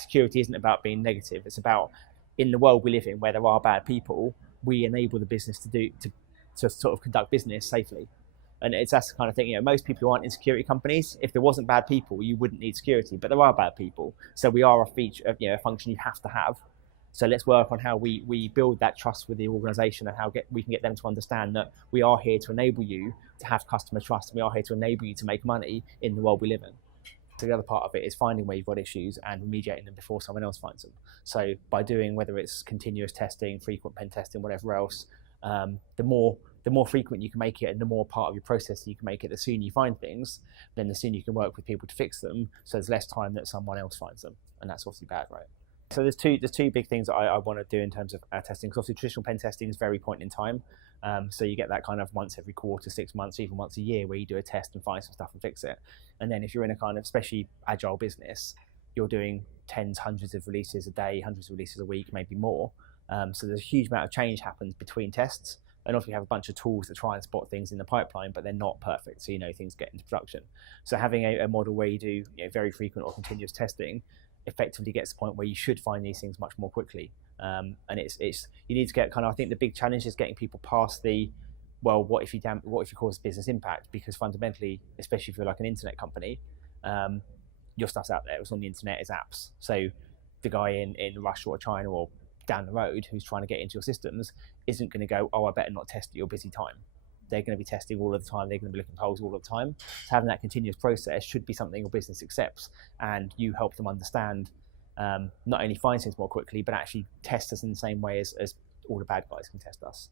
security isn't about being negative. It's about, in the world we live in where there are bad people, we enable the business to sort of conduct business safely. And that's the kind of thing, most people who aren't in security companies, if there wasn't bad people, you wouldn't need security, but there are bad people. So we are a feature of, a function you have to have. So let's work on how we build that trust with the organization and how we can get them to understand that we are here to enable you to have customer trust. And we are here to enable you to make money in the world we live in. So the other part of it is finding where you've got issues and remediating them before someone else finds them. So by doing, whether it's continuous testing, frequent pen testing, whatever else, the more frequent you can make it and the more part of your process you can make it, the sooner you find things, then the sooner you can work with people to fix them, so there's less time that someone else finds them, and that's obviously bad, right? So there's two big things that I want to do in terms of testing, because obviously traditional pen testing is very point in time. So you get that kind of once every quarter, 6 months, even once a year, where you do a test and find some stuff and fix it. And then if you're in a kind of especially agile business, you're doing tens, hundreds of releases a day, hundreds of releases a week, maybe more. So there's a huge amount of change happens between tests. And often you have a bunch of tools that try and spot things in the pipeline, but they're not perfect. So things get into production. So having a model where you do very frequent or continuous testing effectively gets to the point where you should find these things much more quickly. And it's you need to get I think the big challenge is getting people past the, well, what if you cause business impact? Because fundamentally, especially if you're like an internet company, your stuff's out there. It's on the internet as apps. So the guy in Russia or China or down the road who's trying to get into your systems isn't going to go, oh, I better not test at your busy time. They're going to be testing all of the time. They're going to be looking for holes all of the time. So having that continuous process should be something your business accepts, and you help them understand, not only find things more quickly, but actually test us in the same way as all the bad guys can test us.